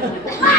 Ha!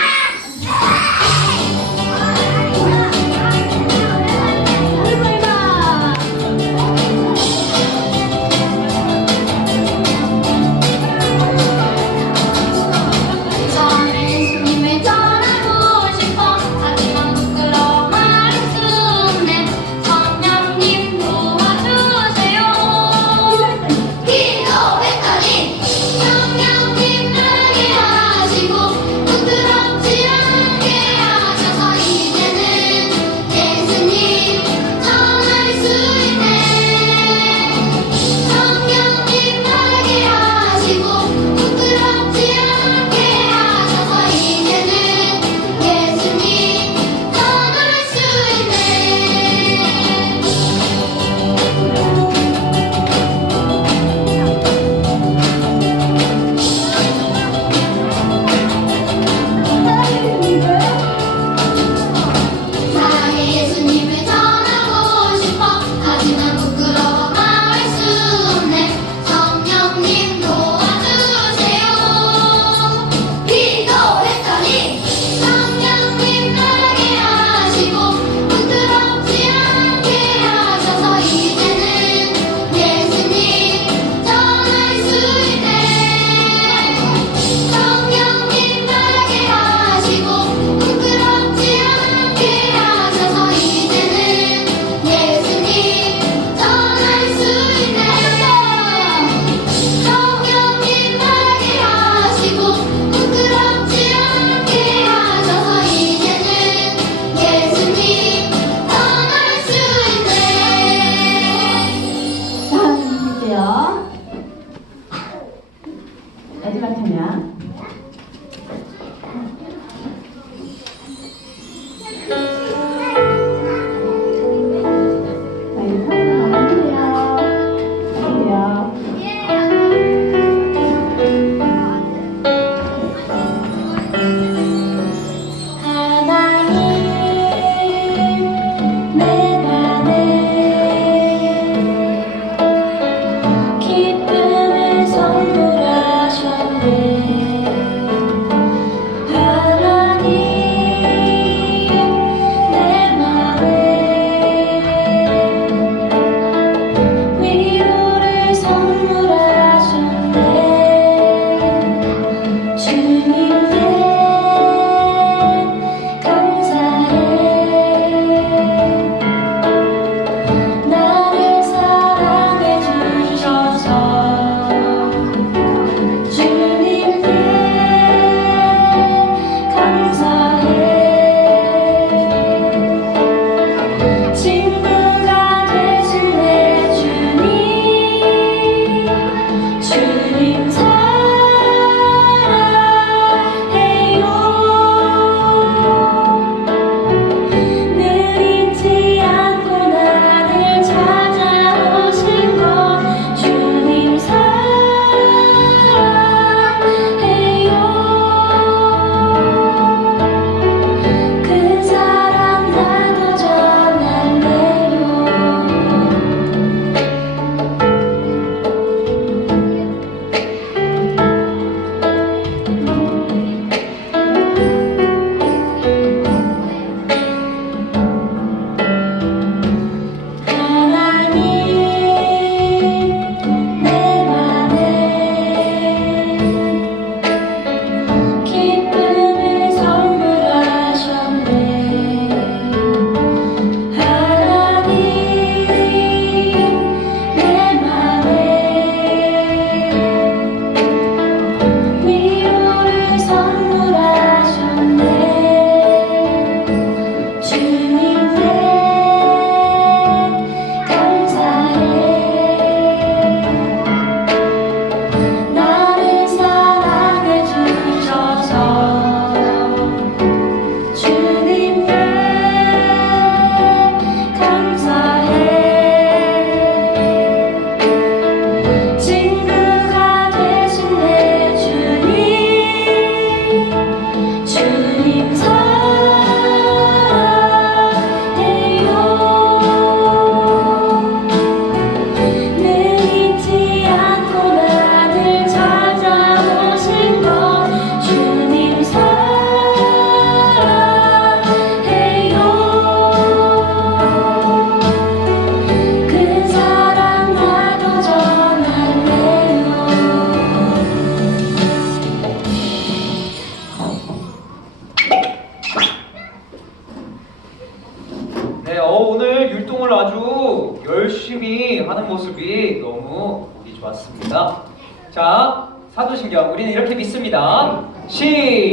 자, 사도신경 우리는 이렇게 믿습니다. 시작.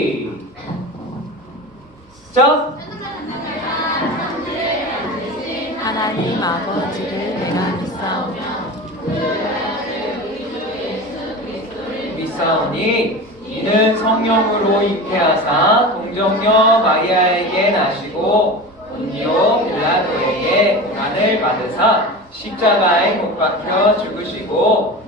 하나님 아버지를 내가 믿사오며 믿사오니 이는 성령으로 잉태하사 동정녀 마리아에게 나시고 본디오 빌라도에게 고난을 받으사 십자가에 못 박혀 죽으시고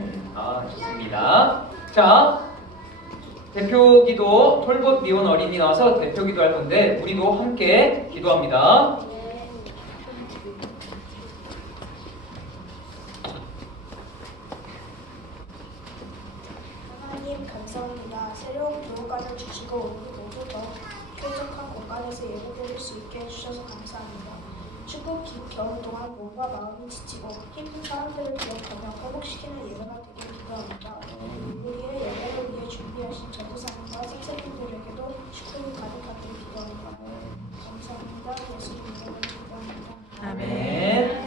아 좋습니다. 자 대표 기도 톨봇 미혼 어린이 나와서 대표 기도 할 건데 우리도 함께 기도합니다. 새로운 교육관을 주시고 우리 모두 더 쾌적한 공간에서 예배 드릴 수 있게 해주셔서 감사합니다. 축구 기, 겨울 동안 몸과 마음이 지치고 힘든 사람들을 기억하며 회복시키는 예배가 되길 기도합니다. 우리의 예배를 위해 준비하신 전도사님과 선생님들에게도 축복이 가득하길 기도합니다. 감사합니다. 예수님 이름으로 기도합니다. 아멘.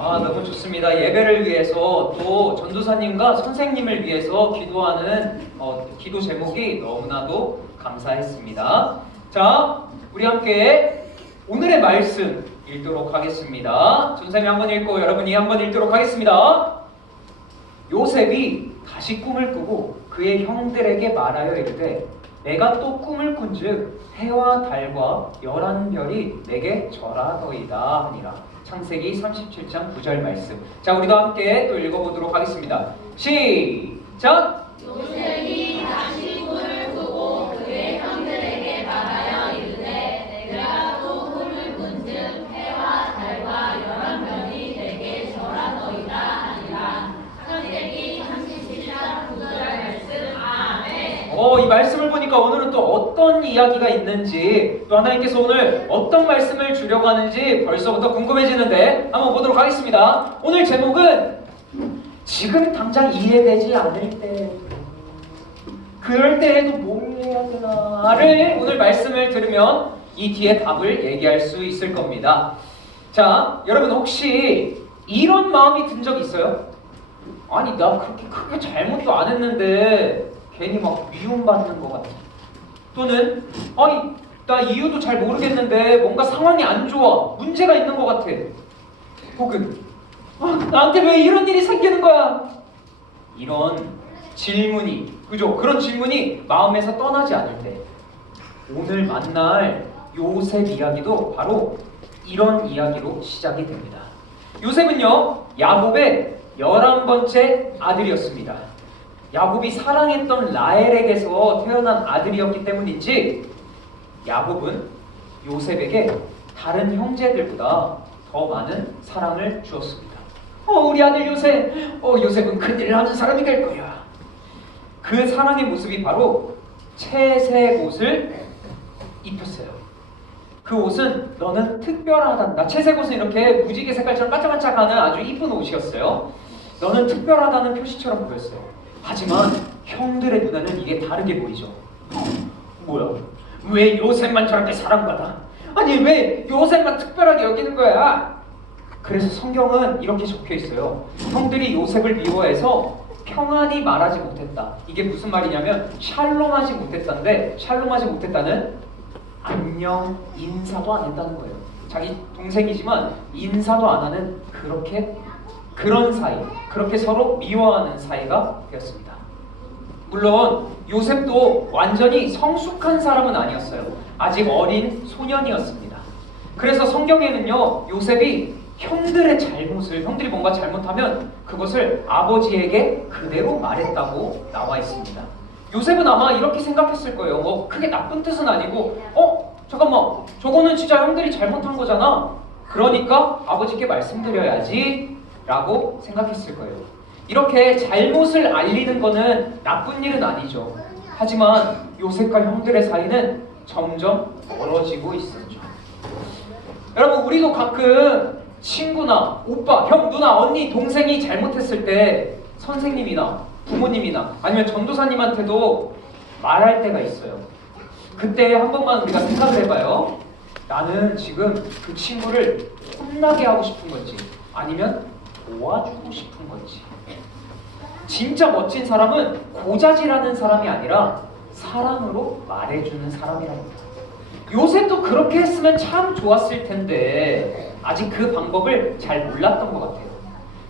아 너무 좋습니다. 예배를 위해서 또 전도사님과 선생님을 위해서 기도하는 어, 기도 제목이 너무나도 감사했습니다. 자, 우리 함께 오늘의 말씀 읽도록 하겠습니다. 전사님이 한번 읽고 여러분이 한번 읽도록 하겠습니다. 요셉이 다시 꿈을 꾸고 그의 형들에게 말하여 이르되 내가 또 꿈을 꾼즉 해와 달과 열한 별이 내게 절하더이다 하니라. 창세기 37장 9절 말씀. 자 우리도 함께 또 읽어보도록 하겠습니다. 시작 이야기가 있는지 또 하나님께서 오늘 어떤 말씀을 주려고 하는지 벌써부터 궁금해지는데 한번 보도록 하겠습니다. 오늘 제목은 지금 당장 이해되지 않을 때 그럴 때에도 뭘 해야 되나를 오늘 말씀을 들으면 이 뒤에 답을 얘기할 수 있을 겁니다. 자, 여러분 혹시 이런 마음이 든 적 있어요? 아니 나 그렇게 크게 잘못도 안 했는데 괜히 막 미움받는 것 같아. 또는 아니 나 이유도 잘 모르겠는데 뭔가 상황이 안 좋아 문제가 있는 것 같아. 혹은 아, 나한테 왜 이런 일이 생기는 거야? 이런 질문이 그죠? 그런 질문이 마음에서 떠나지 않을 때 오늘 만날 요셉 이야기도 바로 이런 이야기로 시작이 됩니다. 요셉은요 야곱의 열한 번째 아들이었습니다. 야곱이 사랑했던 라헬에게서 태어난 아들이었기 때문인지 야곱은 요셉에게 다른 형제들보다 더 많은 사랑을 주었습니다. 어, 우리 아들 요셉, 어, 요셉은 큰일을 하는 사람이 될 거야. 그 사랑의 모습이 바로 채색 옷을 입혔어요. 그 옷은 너는 특별하단다. 채색 옷은 이렇게 무지개 색깔처럼 반짝반짝하는 아주 이쁜 옷이었어요. 너는 특별하다는 표시처럼 보였어요. 하지만 형들의 눈에는 이게 다르게 보이죠. 어, 뭐야? 왜 요셉만 저렇게 사랑받아? 아니 왜 요셉만 특별하게 여기는 거야? 그래서 성경은 이렇게 적혀 있어요. 형들이 요셉을 미워해서 평안히 말하지 못했다. 이게 무슨 말이냐면 샬롬하지 못했다는데 샬롬하지 못했다는 안녕 인사도 안 했다는 거예요. 자기 동생이지만 인사도 안 하는 그렇게 그런 사이, 그렇게 서로 미워하는 사이가 되었습니다. 물론 요셉도 완전히 성숙한 사람은 아니었어요. 아직 어린 소년이었습니다. 그래서 성경에는요, 요셉이 형들의 잘못을, 형들이 뭔가 잘못하면 그것을 아버지에게 그대로 말했다고 나와 있습니다. 요셉은 아마 이렇게 생각했을 거예요. 뭐 크게 나쁜 뜻은 아니고, 어? 잠깐만, 저거는 진짜 형들이 잘못한 거잖아. 그러니까 아버지께 말씀드려야지 라고 생각했을 거예요. 이렇게 잘못을 알리는 거는 나쁜 일은 아니죠. 하지만 요셉과 형들의 사이는 점점 멀어지고 있었죠. 여러분, 우리도 가끔 친구나 오빠, 형, 누나, 언니, 동생이 잘못했을 때 선생님이나 부모님이나 아니면 전도사님한테도 말할 때가 있어요. 그때 한 번만 우리가 생각을 해봐요. 나는 지금 그 친구를 혼나게 하고 싶은 건지 아니면 도와주고 싶은 건지. 진짜 멋진 사람은 고자질하는 사람이 아니라 사랑으로 말해주는 사람이랍니다. 요셉도 그렇게 했으면 참 좋았을 텐데 아직 그 방법을 잘 몰랐던 것 같아요.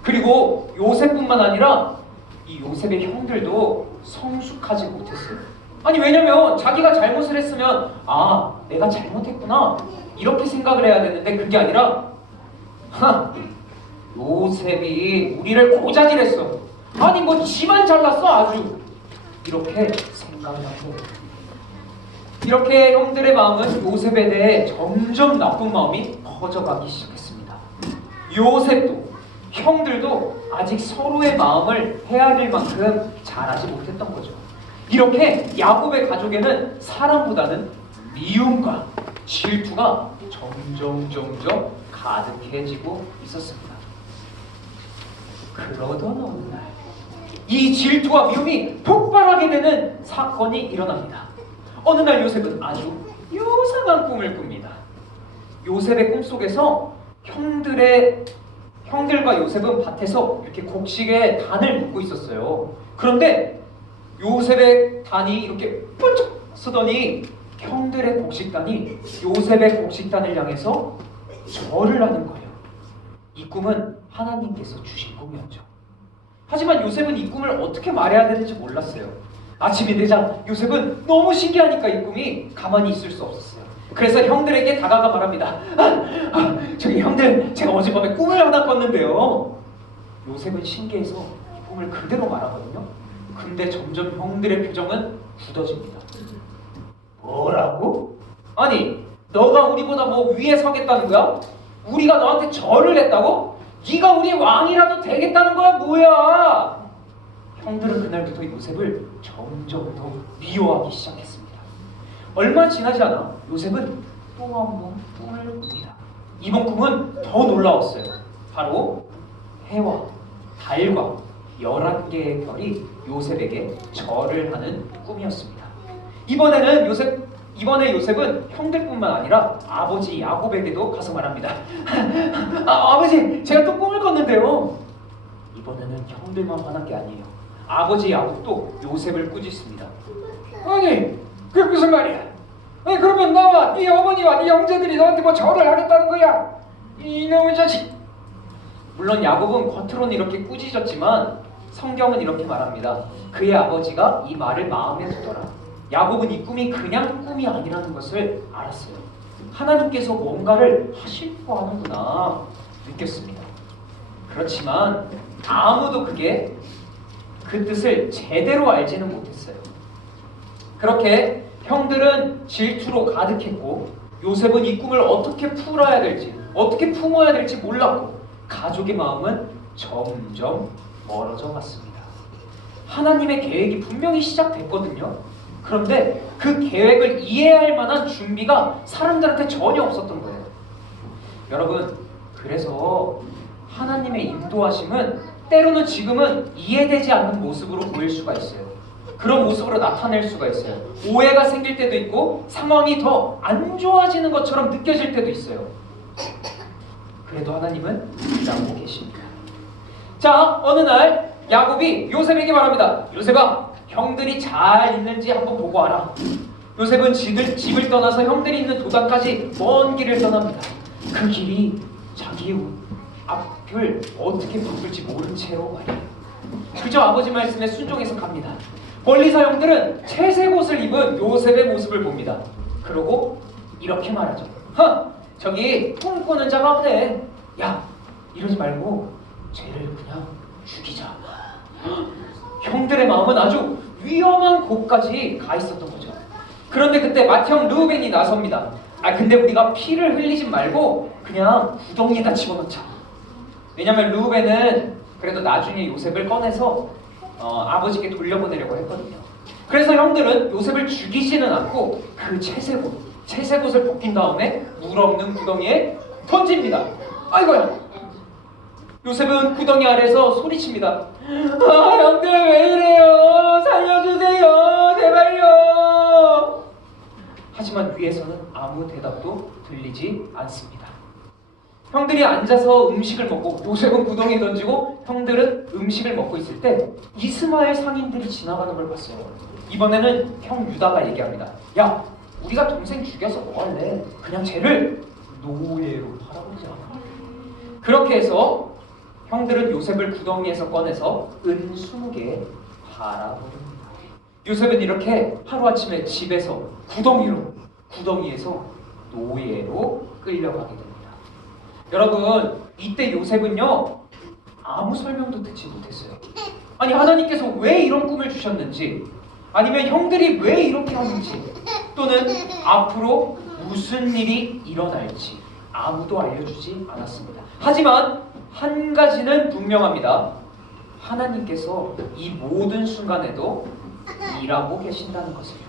그리고 요셉뿐만 아니라 이 요셉의 형들도 성숙하지 못했어요. 아니 왜냐면 자기가 잘못을 했으면 아 내가 잘못했구나 이렇게 생각을 해야 되는데 그게 아니라 하 요셉이 우리를 고자질했어. 아니 뭐 지만 잘났어 아주 이렇게 생각을 하고 이렇게 형들의 마음은 요셉에 대해 점점 나쁜 마음이 커져가기 시작했습니다. 요셉도 형들도 아직 서로의 마음을 헤아릴 만큼 잘하지 못했던 거죠. 이렇게 야곱의 가족에는 사랑보다는 미움과 질투가 점점 점점 가득해지고 있었습니다. 그러던 어느 날, 이 질투와 미움이 폭발하게 되는 사건이 일어납니다. 어느 날 요셉은 아주 요상한 꿈을 꿉니다. 요셉의 꿈속에서 형들의 형들과 요셉은 밭에서 이렇게 곡식에 단을 묶고 있었어요. 그런데 요셉의 단이 이렇게 번쩍 서더니 형들의 곡식단이 요셉의 곡식단을 향해서 절을 하는 거예요. 이 꿈은 하나님께서 주신 꿈이었죠. 하지만 요셉은 이 꿈을 어떻게 말해야 되는지 몰랐어요. 아침이 되자 요셉은 너무 신기하니까 이 꿈이 가만히 있을 수 없었어요. 그래서 형들에게 다가가 말합니다. 아, 아, 저기 형들, 제가 어젯밤에 꿈을 하나 꿨는데요. 요셉은 신기해서 이 꿈을 그대로 말하거든요. 근데 점점 형들의 표정은 굳어집니다. 뭐라고? 아니, 너가 우리보다 뭐 위에 서겠다는 거야? 우리가 너한테 절을 했다고? 네가 우리 왕이라도 되겠다는 거야 뭐야? 형들은 그날부터 요셉을 점점 더 미워하기 시작했습니다. 얼마 지나지 않아 요셉은 또 한번 꿈을 꿉니다. 이번 꿈은 더 놀라웠어요. 바로 해와 달과 열한 개의 별이 요셉에게 절을 하는 꿈이었습니다. 이번에는 요셉 이번에 요셉은 형들뿐만 아니라 아버지 야곱에게도 가서 말합니다. 아, 아버지, 제가 또 꿈을 꿨는데요. 이번에는 형들만 화난 게 아니에요. 아버지 야곱도 요셉을 꾸짖습니다. 아니, 그게 무슨 말이야? 아니 그러면 나와 네 어머니와 네 형제들이 너한테 뭐 절을 하겠다는 거야? 이놈의 자식. 물론 야곱은 겉으로는 이렇게 꾸짖었지만 성경은 이렇게 말합니다. 그의 아버지가 이 말을 마음에 두더라. 야곱은 이 꿈이 그냥 꿈이 아니라는 것을 알았어요. 하나님께서 뭔가를 하실거 하는구나 느꼈습니다. 그렇지만 아무도 그게 그 뜻을 제대로 알지는 못했어요. 그렇게 형들은 질투로 가득했고 요셉은 이 꿈을 어떻게 풀어야 될지 어떻게 품어야 될지 몰랐고 가족의 마음은 점점 멀어져 갔습니다. 하나님의 계획이 분명히 시작됐거든요. 그런데 그 계획을 이해할 만한 준비가 사람들한테 전혀 없었던 거예요. 여러분, 그래서 하나님의 인도하심은 때로는 지금은 이해되지 않는 모습으로 보일 수가 있어요. 그런 모습으로 나타낼 수가 있어요. 오해가 생길 때도 있고 상황이 더 안 좋아지는 것처럼 느껴질 때도 있어요. 그래도 하나님은 일하고 계십니다. 자, 어느 날 야곱이 요셉에게 말합니다. 요셉아, 형들이 잘 있는지 한번 보고 와라. 요셉은 집을, 집을 떠나서 형들이 있는 도단까지 먼 길을 떠납니다. 그 길이 자기의 앞을 어떻게 바꿀지 모른 채로 말이에요. 그저 아버지 말씀에 순종해서 갑니다. 멀리서 형들은 채색 옷을 입은 요셉의 모습을 봅니다. 그러고 이렇게 말하죠. 허! 저기 꿈꾸는 자가 없네. 야, 이러지 말고 쟤를 그냥 죽이자. 형들의 마음은 아주 위험한 곳까지 가 있었던 거죠. 그런데 그때 맏형 르우벤이 나섭니다. 아 근데 우리가 피를 흘리지 말고 그냥 구덩이에다 집어넣자. 왜냐면 루벤은 그래도 나중에 요셉을 꺼내서 어, 아버지께 돌려보내려고 했거든요. 그래서 형들은 요셉을 죽이지는 않고 그 채색옷, 채색옷을 벗긴 다음에 물 없는 구덩이에 던집니다. 아이고야. 요셉은 구덩이 아래서 소리칩니다. 아 형들 왜 이래요? 살려주세요. 제발요. 하지만 위에서는 아무 대답도 들리지 않습니다. 형들이 앉아서 음식을 먹고 요셉은 구덩이에 던지고 형들은 음식을 먹고 있을 때 이스마엘 상인들이 지나가는 걸 봤어요. 이번에는 형 유다가 얘기합니다. 야, 우리가 동생 죽여서 뭐 할래? 그냥 쟤를 노예로 팔아버리자. 그렇게 해서 형들은 요셉을 구덩이에서 꺼내서 은 20개 팔아버립니다. 요셉은 이렇게 하루아침에 집에서 구덩이로 구덩이에서 노예로 끌려가게 됩니다. 여러분 이때 요셉은요 아무 설명도 듣지 못했어요. 아니 하나님께서 왜 이런 꿈을 주셨는지 아니면 형들이 왜 이렇게 하는지 또는 앞으로 무슨 일이 일어날지 아무도 알려주지 않았습니다. 하지만 한 가지는 분명합니다. 하나님께서 이 모든 순간에도 일하고 계신다는 것을요.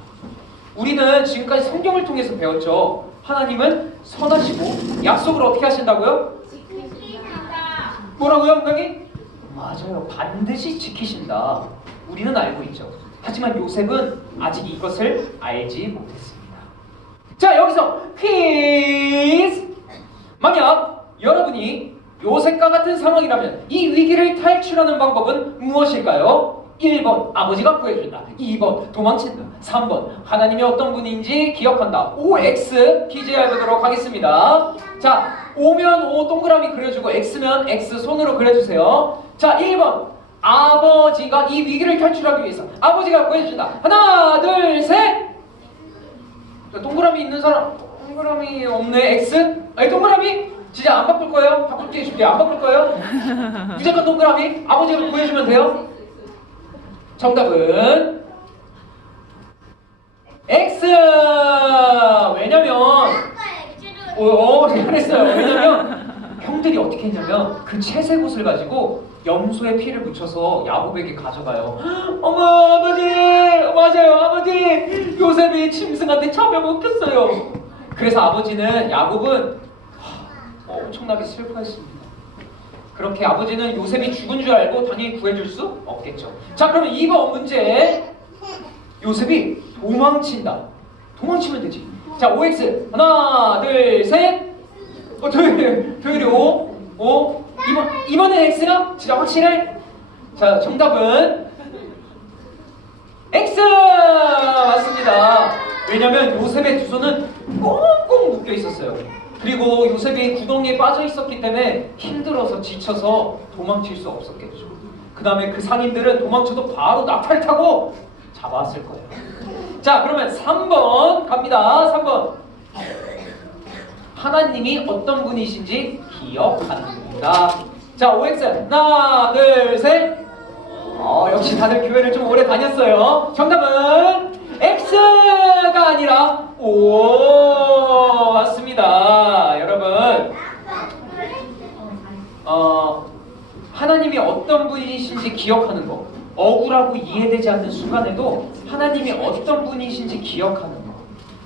우리는 지금까지 성경을 통해서 배웠죠. 하나님은 선하시고 약속을 어떻게 하신다고요? 뭐라고요, 은강이? 맞아요. 반드시 지키신다. 우리는 알고 있죠. 하지만 요셉은 아직 이것을 알지 못했습니다. 자, 여기서 퀴즈! 만약 여러분이 요셉과 같은 상황이라면 이 위기를 탈출하는 방법은 무엇일까요? 1번 아버지가 구해준다 2번 도망친다 3번 하나님이 어떤 분인지 기억한다. OX 퀴즈해 보도록 하겠습니다. 자 O면 O 동그라미 그려주고 X면 X 손으로 그려주세요. 자 1번 아버지가 이 위기를 탈출하기 위해서 아버지가 구해준다. 하나 둘셋. 동그라미 있는 사람? 동그라미 없네 X? 아니 동그라미 진짜 안 바꿀 거예요? 바꿀게 해줄게요 안 바꿀 거예요? 무조건 동그라미? 아버지가 구해주면 돼요? 정답은 X! 왜냐면 오, 오 잘했어요. 왜냐면 형들이 어떻게 했냐면 그 채색옷을 가지고 염소의 피를 묻혀서 야곱에게 가져가요. 어머 아버지! 맞아요 아버지! 요셉이 짐승한테 잡혀먹혔어요. 그래서 아버지는 야곱은 하, 엄청나게 슬퍼했습니다 그렇게 아버지는 요셉이 죽은 줄 알고 당연히 구해줄 수 없겠죠. 자, 그러면 2번 문제. 요셉이 도망친다. 도망치면 되지. 자, OX. 하나, 둘, 셋. 어, 도율이, 5. 5. 2번, 2번은 X야? 진짜 확실해? 자, 정답은 X! 맞습니다. 왜냐면 요셉의 두 손은 꽁꽁 묶여 있었어요. 그리고 요셉이 구덩이에 빠져 있었기 때문에 힘들어서 지쳐서 도망칠 수 없었겠죠. 그 다음에 그 상인들은 도망쳐도 바로 나팔 타고 잡아왔을 거예요. 자, 그러면 3번 갑니다. 3번. 하나님이 어떤 분이신지 기억합니다. 자, OX. 하나, 둘, 셋. 어, 역시 다들 교회를 좀 오래 다녔어요. 정답은 X가 아니라 O 맞습니다. 여러분, 어, 하나님이 어떤 분이신지 기억하는 거, 억울 하고 이해되지 않는 순간에도 하나님이 어떤 분이신지 기억하는 거.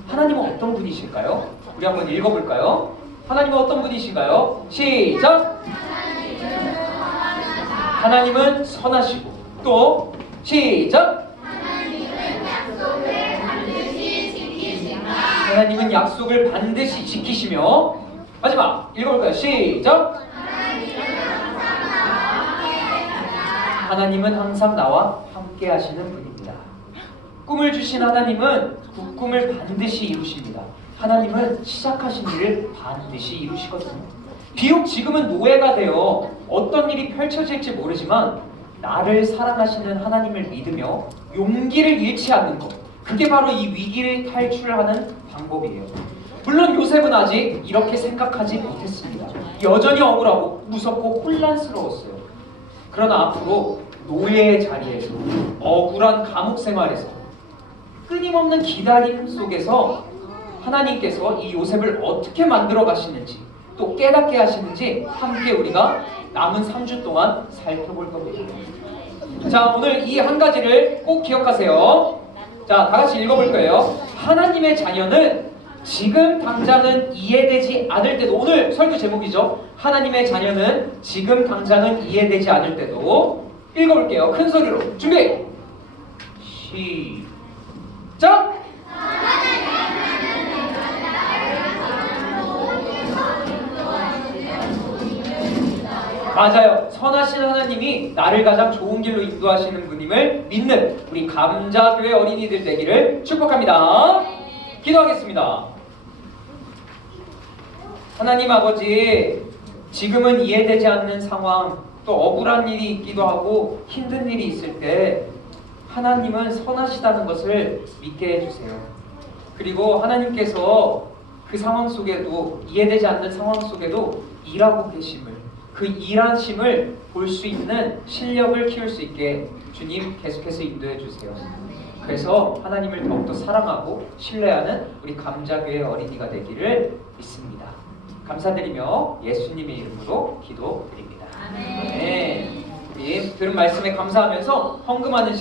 하나님은 어떤 분이실까요? 우리 한번 읽어볼까요? 하나님은 어떤 분이신가요? 시작! 하나님은 선하시고 또 시작! 하나님은 약속을 반드시 지키시며 마지막 읽어볼까요? 시작! 하나님은 항상 나와 함께 하시는 분입니다. 꿈을 주신 하나님은 그 꿈을 반드시 이루십니다. 하나님은 시작하신 일을 반드시 이루시거든요. 비록 지금은 노예가 되어 어떤 일이 펼쳐질지 모르지만 나를 사랑하시는 하나님을 믿으며 용기를 잃지 않는 것. 그게 바로 이 위기를 탈출하는 방법이에요. 물론 요셉은 아직 이렇게 생각하지 못했습니다. 여전히 억울하고 무섭고 혼란스러웠어요. 그러나 앞으로 노예의 자리에서 억울한 감옥 생활에서 끊임없는 기다림 속에서 하나님께서 이 요셉을 어떻게 만들어 가시는지 또 깨닫게 하시는지 함께 우리가 남은 3주 동안 살펴볼 겁니다. 자, 오늘 이 한 가지를 꼭 기억하세요. 자, 다 같이 읽어볼 거예요. 하나님의 자녀는 지금 당장은 이해되지 않을 때도 오늘 설교 제목이죠. 하나님의 자녀는 지금 당장은 이해되지 않을 때도 읽어볼게요. 큰 소리로 준비. 시작. 맞아요. 선하신 하나님이 나를 가장 좋은 길로 인도하시는 분임을 믿는 우리 감자교회 어린이들 되기를 축복합니다. 기도하겠습니다. 하나님 아버지, 지금은 이해되지 않는 상황, 또 억울한 일이 있기도 하고 힘든 일이 있을 때 하나님은 선하시다는 것을 믿게 해주세요. 그리고 하나님께서 그 상황 속에도 이해되지 않는 상황 속에도 일하고 계심을 그 일하심을 볼 수 있는 실력을 키울 수 있게 주님 계속해서 인도해 주세요. 그래서 하나님을 더욱더 사랑하고 신뢰하는 우리 감자교회 어린이가 되기를 믿습니다. 감사드리며 예수님의 이름으로 기도드립니다. 네. 우리 들은 말씀에 감사하면서 헌금하는